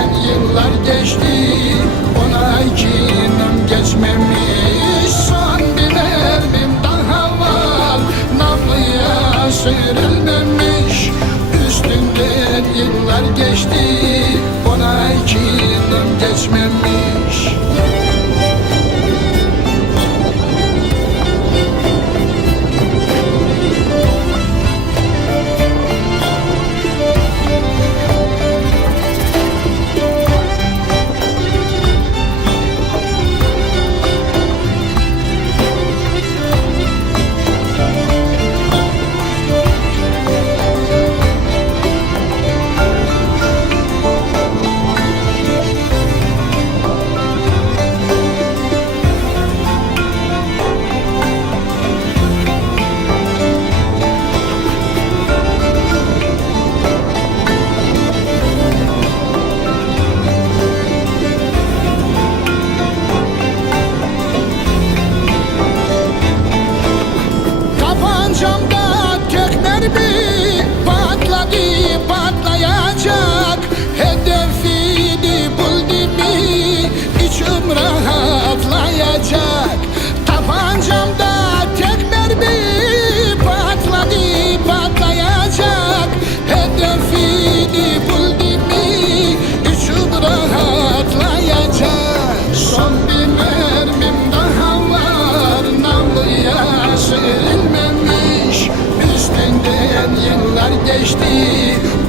Üzerinden yıllar geçti Ona kinim geçmemiş. Son bir derdim daha var Naflıya sürülmemiş. Üstünden yıllar geçti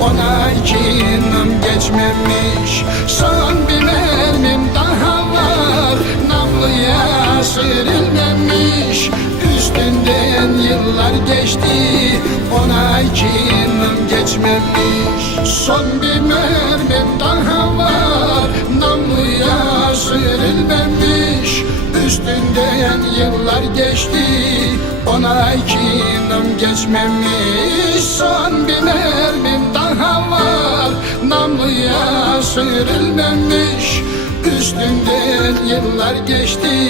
ona ikinim geçmemiş. Son bir mermim daha var. Namluya sürülmemiş. Üstünden yıllar geçti. Ona ikinim geçmemiş. Son bir mermim daha var. Namluya sürülmemiş. Üstünden yıllar geçti. Ona ikinim geçmemiş Sürülmemiş Üstünden yıllar geçti